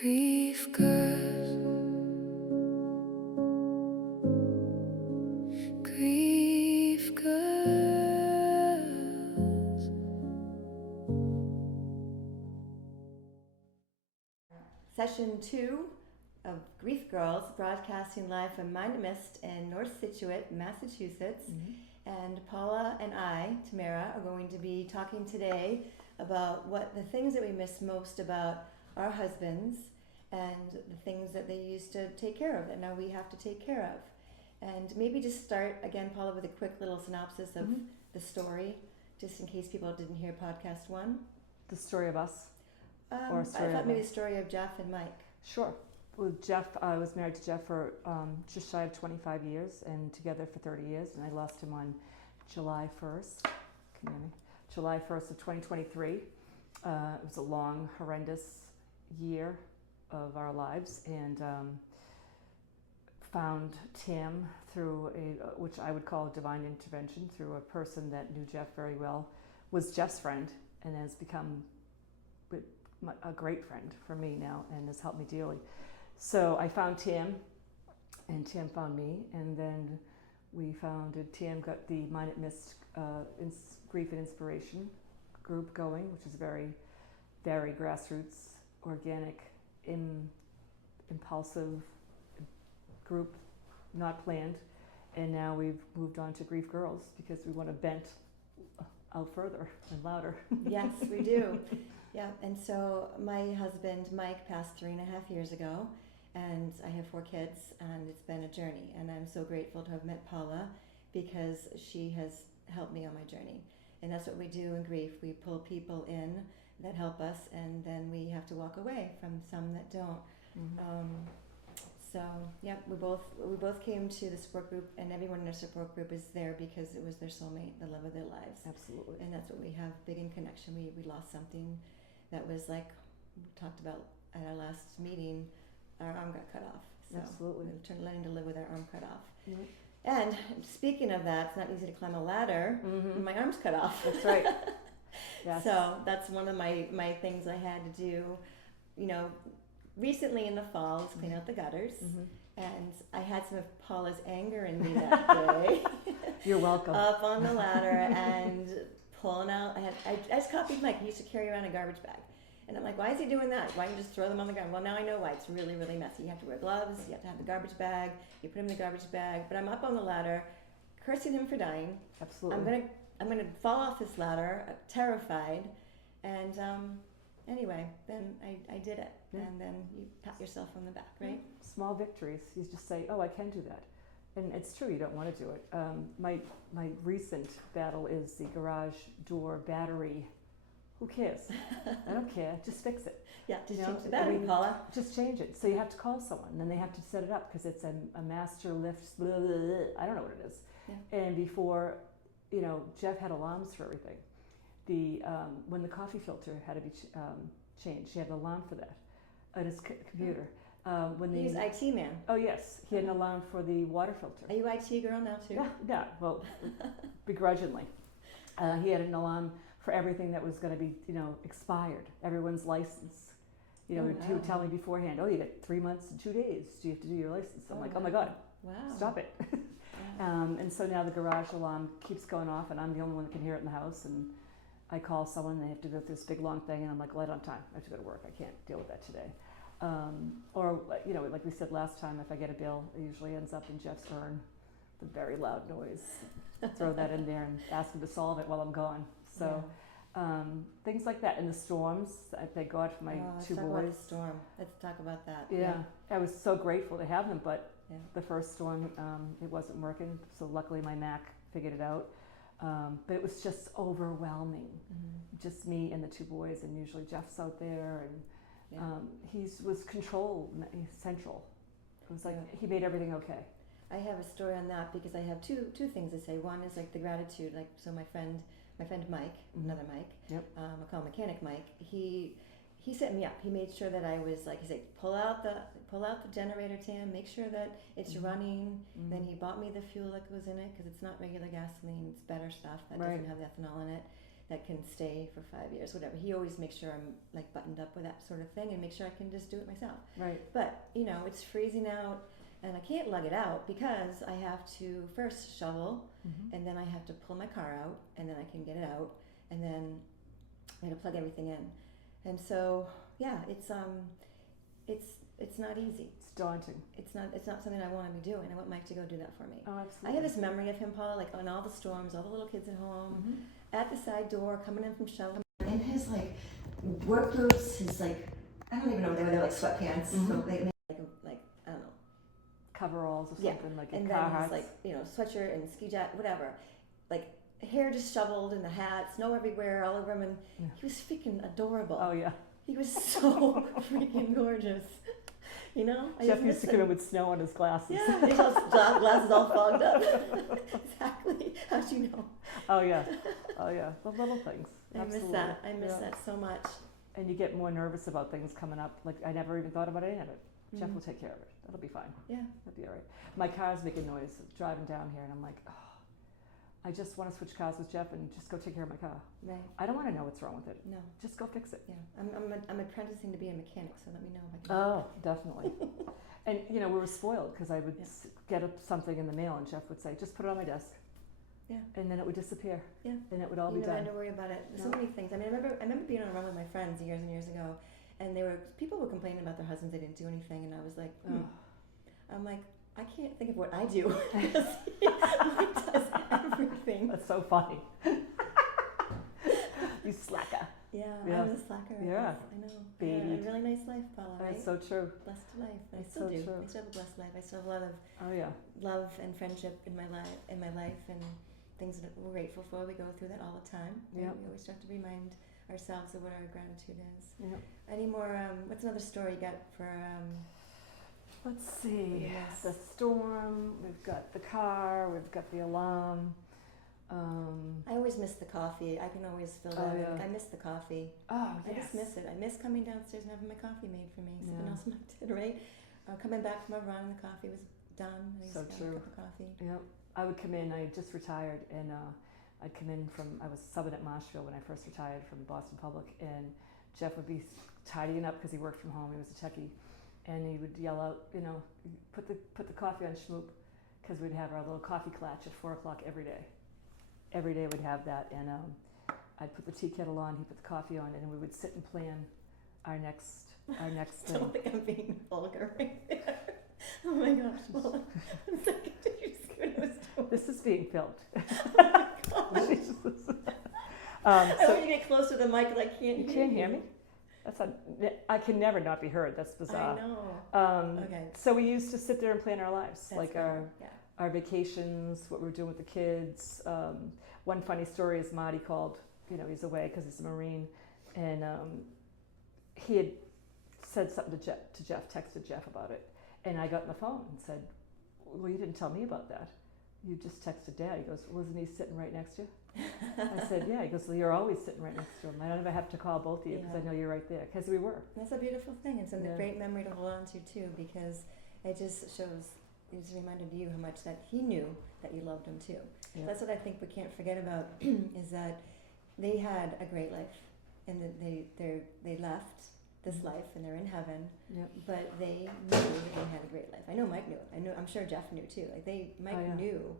Grief girls, grief girls. Session 2 of Grief Girls, broadcasting live from Mind Mist in North Situate, Massachusetts. And Paula and I, Tamara, are going to be talking today about what the things that we miss most about our husbands and the things that they used to take care of that now we have to take care of. And maybe just start again, Paula, with a quick little synopsis of the story, just in case people didn't hear podcast 1. The story of us? Or a I story thought of maybe us? the story of Jeff and Mike. Sure. Well, Jeff, I was married to Jeff for just shy of 25 years and together for 30 years, and I lost him on July 1st. Can you hear me? July 1st of 2023. It was a long, horrendous year of our lives, and found Tim through which I would call a divine intervention, through a person that knew Jeff very well, was Jeff's friend, and has become a great friend for me now and has helped me dearly. So I found Tim, and Tim found me, and then we founded, Tim got the Mind at Mist Grief and Inspiration group going, which is very, very grassroots, organic, impulsive group, not planned. And now we've moved on to Grief Girls because we want to vent out further and louder. Yes, we do. Yeah, and so my husband, Mike, passed 3.5 years ago, and I have 4 kids, and it's been a journey. And I'm so grateful to have met Paula because she has helped me on my journey. And that's what we do in grief. We pull people in that help us, and then we have to walk away from some that don't. So yeah, we both came to the support group, and everyone in our support group is there because it was their soulmate, the love of their lives. Absolutely. And that's what we have big in connection. We lost something that was like we talked about at our last meeting. Our arm got cut off. So Absolutely. we're learning to live with our arm cut off. Mhm. And speaking of that, it's not easy to climb a ladder. My arm's cut off. That's right. Yes. So that's one of my things I had to do, recently in the fall, was clean out the gutters. And I had some of Paula's anger in me that day. You're welcome. Up on the ladder and pulling out. I just copied Mike. He used to carry around a garbage bag. And I'm like, why is he doing that? Why don't you just throw them on the ground? Well, now I know why. It's really, really messy. You have to wear gloves. You have to have the garbage bag. You put him in the garbage bag. But I'm up on the ladder, cursing him for dying. Absolutely. I'm gonna fall off this ladder, terrified. And anyway, then I did it. Yeah. And then you pat yourself on the back, right? Small victories. You just say, oh, I can do that. And it's true, you don't want to do it. My recent battle is the garage door battery. Who cares? I don't care. Just fix it. Yeah, just change the battery, Paula. Just change it. So you have to call someone, and then they have to set it up because it's a master lift. Blah, blah, blah. I don't know what it is. Yeah. And before, Jeff had alarms for everything. When the coffee filter had to be changed, he had an alarm for that on his computer. He's IT man. Oh yes, he had an alarm for the water filter. Are you IT girl now too? Yeah. Well, begrudgingly. He had an alarm for everything that was going to be, expired. Everyone's license. He would tell me beforehand, oh, you got 3 months and 2 days. Do you have to do your license? I'm like, oh my God, wow. Stop it. And so now the garage alarm keeps going off, and I'm the only one that can hear it in the house. And I call someone, they have to go through this big long thing, and I'm like, light on time. I have to go to work. I can't deal with that today. Or like we said last time, if I get a bill, it usually ends up in Jeff's urn, the very loud noise. Throw that in there and ask him to solve it while I'm gone. So things like that. And the storms, I thank God for my 2 let's boys. talk about the storm. Let's talk about that. Yeah. I was so grateful to have them, but the first storm, it wasn't working. So luckily my Mac figured it out. But it was just overwhelming. Just me and the 2 boys, and usually Jeff's out there, and he was central. It was like he made everything okay. I have a story on that because I have two things to say. One is like the gratitude. Like, so my friend Mike, another Mike, I call him Mechanic Mike. He set me up. He made sure that I was like, he said, pull out the generator, Tam, make sure that it's running. Then he bought me the fuel that goes in it because it's not regular gasoline, it's better stuff that doesn't have the ethanol in it. that can stay for 5 years, whatever. He always makes sure I'm like buttoned up with that sort of thing and make sure I can just do it myself. Right. But, you know, it's freezing out and I can't lug it out because I have to first shovel and then I have to pull my car out and then I can get it out and then I have to plug everything in. And so, yeah, it's not easy. It's daunting. It's not something I want to be doing. I want Mike to go do that for me. Oh, I absolutely. have this memory of him, Paula, like on all the storms, all the little kids at home, at the side door, coming in from shoveling. In his like work boots, his like, I don't even know, they were like sweatpants. So they like I don't know. Coveralls or something like and a then Carhartt. he's like, you know, sweatshirt and ski jacket, whatever. Like hair just shoveled in the hat, snow everywhere, all over him, and he was freaking adorable. Oh yeah. He was so freaking gorgeous. You know? Jeff used to come in with snow on his glasses. Yeah, his glasses all fogged up. Exactly. How'd you know? Oh yeah. Oh yeah. The little things. I miss that. I miss that so much. And you get more nervous about things coming up. Like I never even thought about any of it. Jeff will take care of it. That'll be fine. Yeah. That'll be all right. My car's making noise driving down here, and I'm like, oh, I just want to switch cars with Jeff and just go take care of my car. Right. I don't want to know what's wrong with it. No. Just go fix it. Yeah. I'm apprenticing to be a mechanic, so let me know if I can. Oh, definitely. And you know, we were spoiled because I would get something in the mail, and Jeff would say, "Just put it on my desk." Yeah. And then it would disappear. Yeah. And it would all You be never done. had to worry about it. So No. many things. I mean, I remember being on a run with my friends years and years ago, and people were complaining about their husbands. They didn't do anything, and I was like, I'm like, I can't think of what I do. Because he does everything. That's so funny. You slacker. Yeah, Yeah. I was a slacker. I Yeah. guess. I know. Baby. Yeah, a really nice life, Paula. Right? That's so true. Blessed life. And I That's still so do. true. I still have a blessed life. I still have a lot of Oh yeah. love and friendship in my life, and things that we're grateful for. We go through that all the time. Yeah. We always have to remind ourselves of what our gratitude is. Yeah. Any more? What's another story you got for? Let's see. Yes. The storm. We've got the car. We've got the alarm. I always miss the coffee. I can always feel that. yeah. I miss the coffee. Oh I just miss it. I miss coming downstairs and having my coffee made for me. Something Yeah. else Mike did, right? Coming back from a run and the coffee was done. I So just got true. a cup of coffee. Yeah. I would come in. I just retired, and I'd come in from. I was subbing at Marshfield when I first retired from Boston Public, and Jeff would be tidying up because he worked from home. He was a techie, and he would yell out, you know, put the coffee on Schmoop, because we'd have our little coffee clutch at 4:00 every day. Every day we'd have that, and I'd put the tea kettle on. He'd put the coffee on, and we would sit and plan our next I thing. don't think I'm being vulgar right there. Oh my gosh, well, I'm second. Did you see what I was doing? This is being filmed. Oh my gosh. I So want you to get closer to the mic, like I can't you can't hear me? That's I can never not be heard. That's bizarre. I know. Okay. So we used to sit there and plan our lives, That's like better. Yeah. our vacations, what we were doing with the kids. One funny story is Marty called. You know, he's away because he's a Marine, and he had said something to Jeff, texted Jeff about it, and I got on the phone and said, "Well, you didn't tell me about that. You just texted Dad." He goes, "Wasn't he sitting right next to you?" I said, "Yeah." He goes, "Well, you're always sitting right next to him. I don't ever have to call both of you because I know you're right there." Because we were. That's a beautiful thing. It's a Yeah. great memory to hold on to too, because it just shows. It's reminded you how much that he knew that you loved him too. Yeah. That's what I think we can't forget about is that they had a great life, and that they left this life and they're in heaven. Yep. But they knew that they had a great life. I know Mike knew it. I'm sure Jeff knew too. Like Mike yeah. knew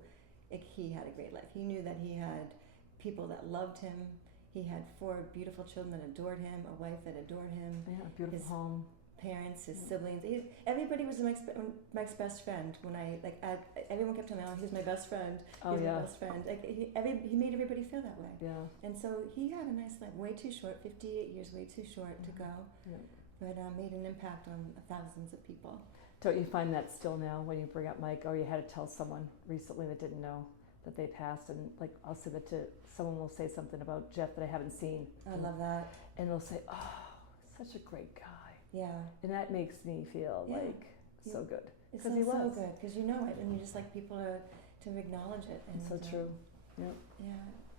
he had a great life. He knew that he had people that loved him. He had 4 beautiful children that adored him, a wife that adored him, Yeah, beautiful His- home. parents, his siblings. Everybody was Mike's best friend. When everyone kept telling me, "Oh, he's my best friend. Oh He's yeah. my best friend." Like he made everybody feel that way. Yeah. And so he had a nice life. Way too short. 58 years. Way too short to go. Yeah. But made an impact on thousands of people. Don't you find that still now when you bring up Mike, or you had to tell someone recently that didn't know that they passed, and like I'll say that to someone will say something about Jeff that I haven't seen, I love that. and they'll say, "Oh, such a great guy," Yeah. and that makes me feel Yeah. like so Yeah. good. It 'Cause he sounds so was. good because you know it, and you just like people to acknowledge it. And It's so true. Yeah. Yeah.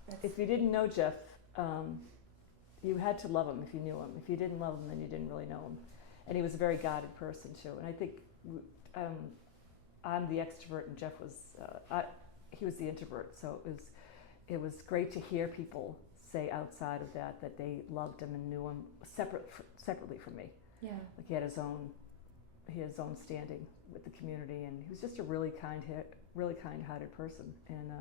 That's, If you didn't know Jeff, you had to love him if you knew him. If you didn't love him, then you didn't really know him. And he was a very guarded person too. And I think I'm the extrovert, and Jeff was he was the introvert. So it was great to hear people say outside of that they loved him and knew him separately from me. Yeah. Like he had his own standing with the community, and he was just a really kind-hearted person. And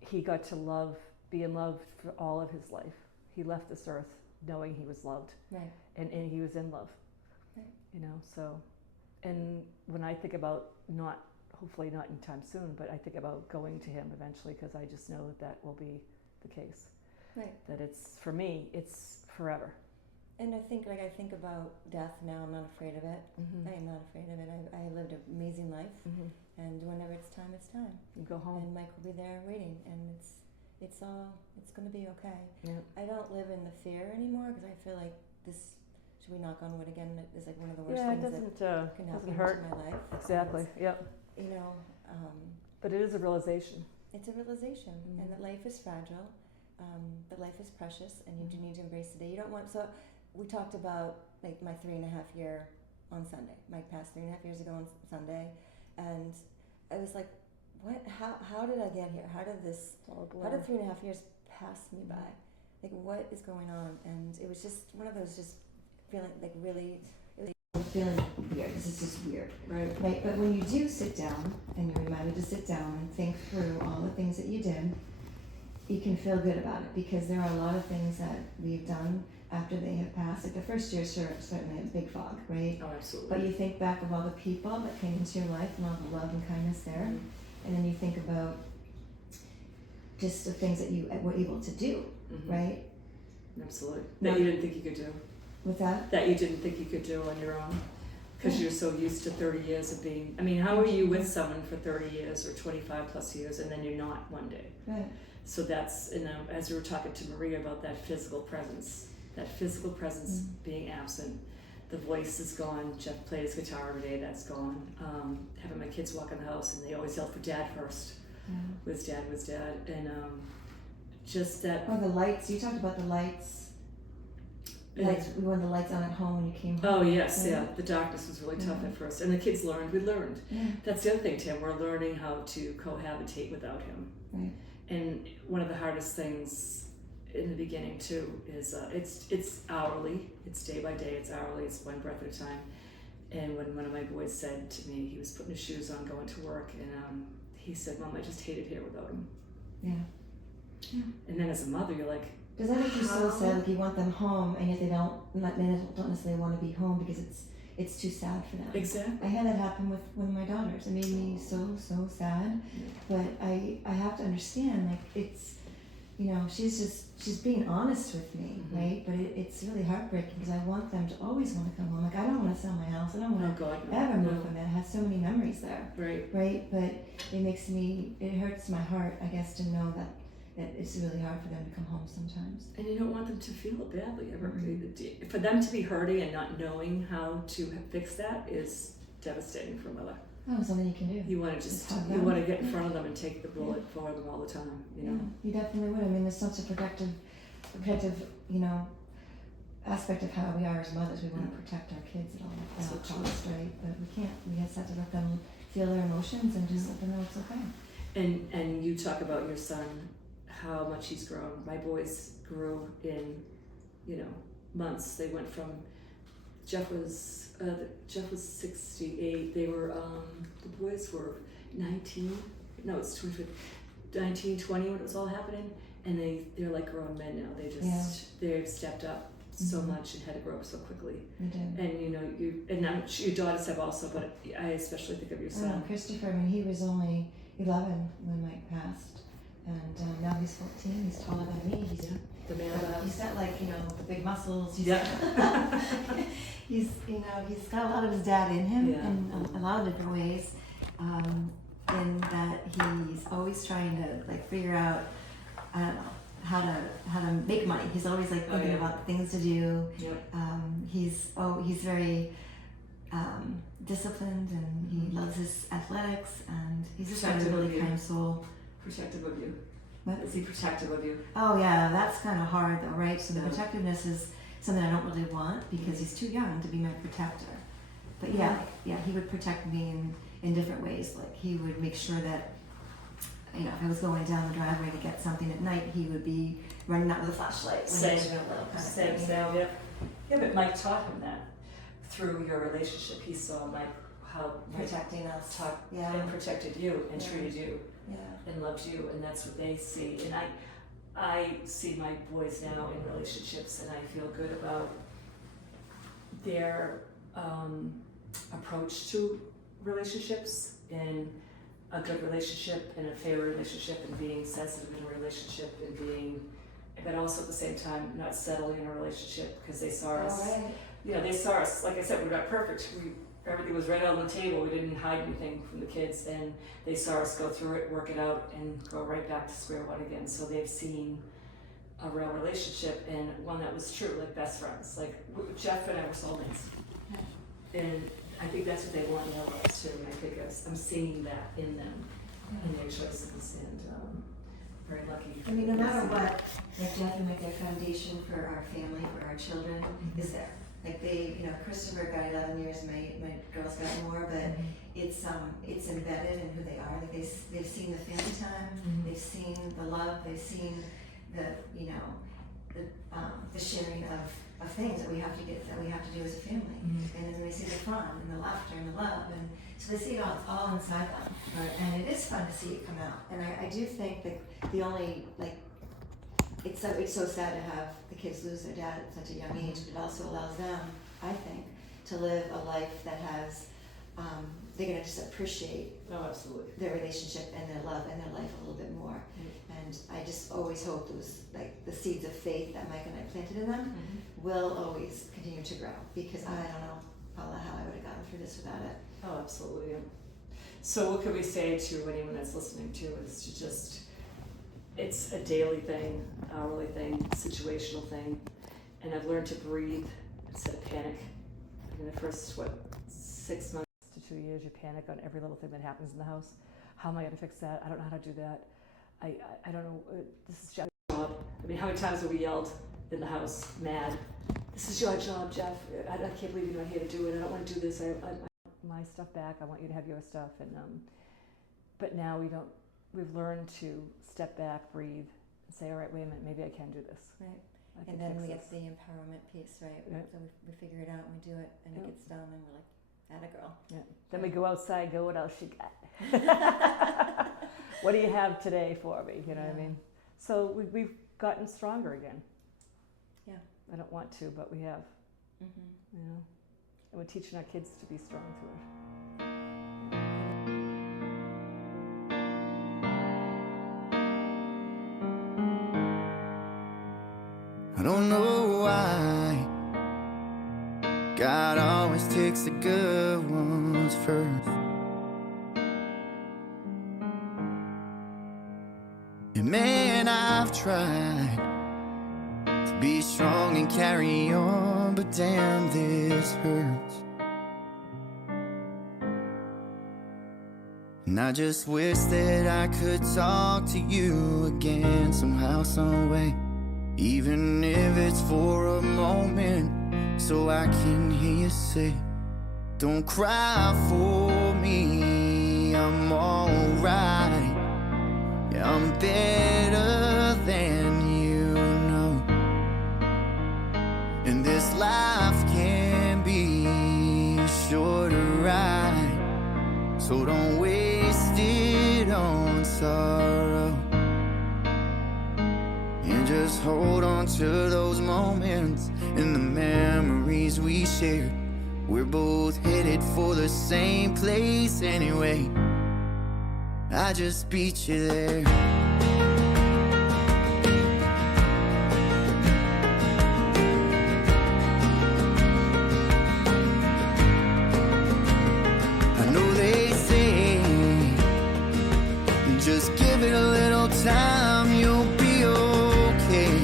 he got to be in love for all of his life. He left this earth knowing he was loved, Right. and he was in love. Right. You know, so, and when I think about hopefully not anytime soon, but I think about going to him eventually, because I just know that will be the case. Right. That for me, it's forever. And I think about death now. I'm not afraid of it. Mm-hmm. I am not afraid of it. I lived an amazing life, Mm-hmm. and whenever it's time, it's time. You go home. And Mike will be there waiting, and it's going to be okay. Yeah. I don't live in the fear anymore, because I feel like this. Should we knock on wood again? Is like one of the worst Yeah, it things doesn't that can happen doesn't hurt. to my life. Exactly. Yep. You know, But it is a realization. it's a realization, Mm-hmm. and that life is fragile, that life is precious, and you do need to embrace the day. You don't want. So, we talked about like my 3.5 year on Sunday. Mike passed 3.5 years ago on Sunday, and I was like, what? How did I get here? How did 3.5 years pass me by? Like, what is going on? And it was just one of those just feeling like really feeling weird. This is just weird. Right. Right, but when you do sit down and you're reminded to sit down and think through all the things that you did, you can feel good about it, because there are a lot of things that we've done after they have passed. Like the first year, certainly a big fog, right? Oh, absolutely. But you think back of all the people that came into your life and all the love and kindness there, and then you think about just the things that you were able to do, Mm-hmm. right? Absolutely. No. That you didn't think you could do. With that, That you didn't think you could do on your own. Because you're so used to 30 years of being, I mean, how are you with someone for 30 years or 25 plus years and then you're not one day? right? So that's, as we were talking to Maria about that physical presence being absent. The voice is gone. Jeff played his guitar every day, that's gone. Having my kids walk in the house and they always yell for dad first. Yeah. Where's dad? And just that. Or the lights. You talked about the lights. Lights. We wanted the lights on at home when you came home. Oh yes, right? yeah. The darkness was really tough Yeah. at first, and the kids learned. We learned. Yeah. That's the other thing, Tim. We're learning how to cohabitate without him. Right. And one of the hardest things in the beginning too is it's hourly. It's day by day. It's hourly. It's one breath at a time. And when one of my boys said to me, he was putting his shoes on, going to work, and he said, "Mom, I just hate it here without him." Yeah. Yeah. And then as a mother, you're like, Does that make you so How? sad? Like you want them home, and yet they don't necessarily want to be home because it's too sad for them. exactly. I had that happen with one of my daughters. It made me so sad. But I have to understand, like it's, she's being honest with me, Mhm. right? But it's really heartbreaking because I want them to always want to come home. Like I don't want to sell my house. I don't Oh want to God, no. ever move No. from it. I have so many memories there, Right. right? But it hurts my heart, I guess, to know that it's really hard for them to come home sometimes. And you don't want them to feel it badly ever. Mhm. For them to be hurting and not knowing how to fix that is devastating for a mother. Oh, something you can do. You want to just, Just hug you them. want to get in front of them and take the bullet for them all the time, you know. Yeah, you definitely would. I mean, there's such a protective, aspect of how we are as mothers. We want to protect our kids at all So costs, right? But we can't. We just have to let them feel their emotions and just let them know it's okay. And you talk about your son, how much he's grown. My boys grew in, months. They went from, Jeff was 68. They were, the boys were 19. No, it's 19, 20 when it was all happening. And they're like grown men now. They've stepped up so Mhm. much and had to grow up so quickly. We did. And your daughters have also, but I especially think of your son. Christopher. I mean, he was only 11 when Mike passed, and now he's 14. He's taller than me. He's The man of the He's house. got the big muscles. He's Yeah. he's got a lot of his dad in him Yeah. in a lot of different ways. In that he's always trying to figure out, I don't know, how to make money. He's always thinking yeah. about things to do. Yep. He's very disciplined, and he loves his athletics, and he's just got a Protective of really you. kind soul. Protective of you. What? Is he protective of you? Oh yeah, that's kind of hard though, right? So the Yeah. protectiveness is something I don't really want because he's too young to be my protector. But yeah, he would protect me in different ways. Like he would make sure that you know, if I was going down the driveway to get something at night, he would be running out with a flashlight. when Same, he was real little kind of same, thing, you same, know? yeah. Yeah, but Mike taught him that through your relationship. He saw Mike how Mike Protecting us. taught Yeah. and protected you and Yeah. treated you Yeah. and loved you, and that's what they see. And I see my boys now in relationships, and I feel good about their approach to relationships, and a good relationship and a fair relationship, and being sensitive in a relationship, and being, but also at the same time not settling in a relationship, because they saw us. All right. You know, they saw us. Like I said, we're not perfect. Everything was right out on the table. We didn't hide anything from the kids, and they saw us go through it, work it out, and go right back to square one again. So they've seen a real relationship, and one that was true, like best friends. Like Jeff and I were soulmates, and I think that's what they want in their lives too. And I think I'm seeing that in them, in their choices, and very lucky. I mean, no matter what, like Jeff and like their foundation for our family, for our children, is there. Like they, you know, Christopher got 11 years, my girls got more, but it's embedded in who they are. Like they've seen the family time, they've seen the love, they've seen the, you know, the sharing of things that we have to do as a family. And then they see the fun and the laughter and the love, and so they see it all inside them. And it is fun to see it come out. And I do think that the only, like, it's so sad to have the kids lose their dad at such a young age, but it also allows them, I think, to live a life that has, they're gonna just appreciate Oh, absolutely. their relationship and their love and their life a little bit more. And I just always hope those, like, the seeds of faith that Mike and I planted in them will always continue to grow, because I don't know, Paula, how I would have gotten through this without it. Oh, absolutely. So what could we say to anyone that's listening to is to just, it's a daily thing, hourly thing, situational thing, and I've learned to breathe instead of panic. In the first, 6 months to 2 years, you panic on every little thing that happens in the house. How am I going to fix that? I don't know how to do that. I don't know, this is Jeff's job. I mean, how many times have we yelled in the house, mad? This is your job, Jeff. I can't believe you're not here to do it. I don't want to do this. I want my stuff back. I want you to have your stuff. And but now we've learned to step back, breathe, and say, all right, wait a minute, maybe I can do this. Right. I can And then fix we this. get the empowerment piece, right? Yeah. So we figure it out and we do it, and Yeah. it gets done, and we're like, atta girl. Yeah. Then we go outside, go, what else you got? What do you have today for me? You know what I Yeah. mean? So we've gotten stronger again. Yeah. I don't want to, but we have, Mm-hmm. you know. And we're teaching our kids to be strong through it. I don't know why God always takes the good ones first. And man, I've tried to be strong and carry on, but damn, this hurts. And I just wish that I could talk to you again somehow, some way. Even if it's for a moment, so I can hear you say, don't cry for me, I'm alright. Yeah, I'm better than you know. And this life can be a shorter ride, so don't waste it on sorrow. And just hold on to those moments and the memories we shared. We're both headed for the same place anyway. I just beat you there. I know they say, just give it a little time, you'll be okay.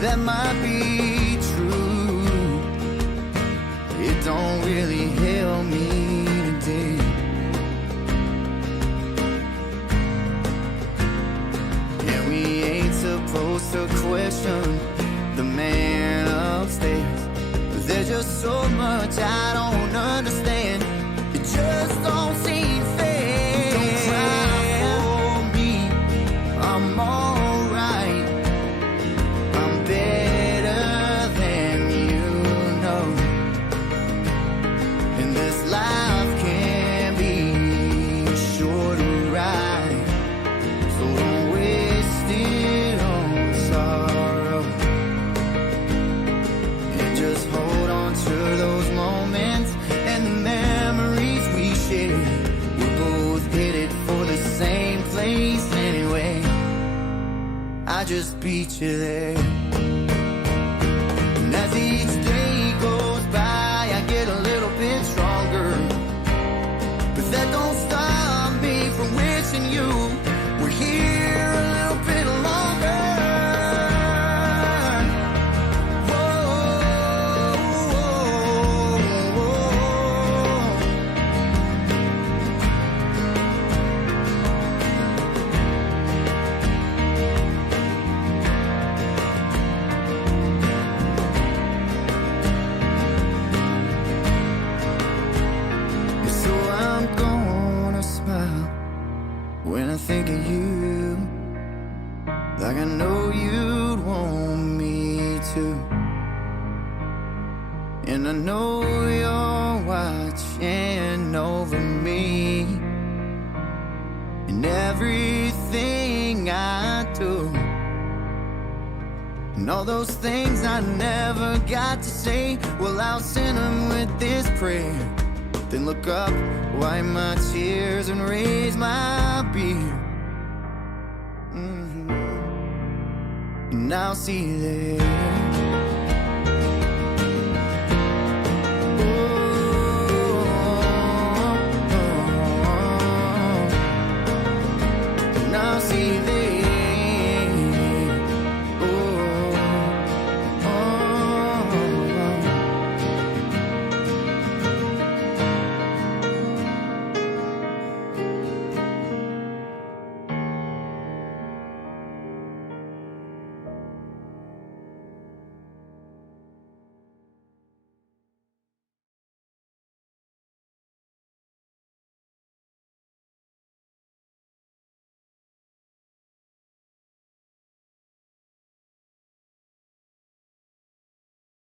That might be true. It don't really help me today. And we ain't supposed to question the man upstairs, but there's just so much I don't understand. It just don't seem meet you there. And as each day goes by, I get a little bit stronger. But that don't stop me from wishing you were here a little bit longer. When I think of you, like I know you'd want me to. And I know you're watching over me in everything I do. And all those things I never got to say, well, I'll send them with this prayer. Then look up, wipe my tears and raise my beer. And I'll see you there.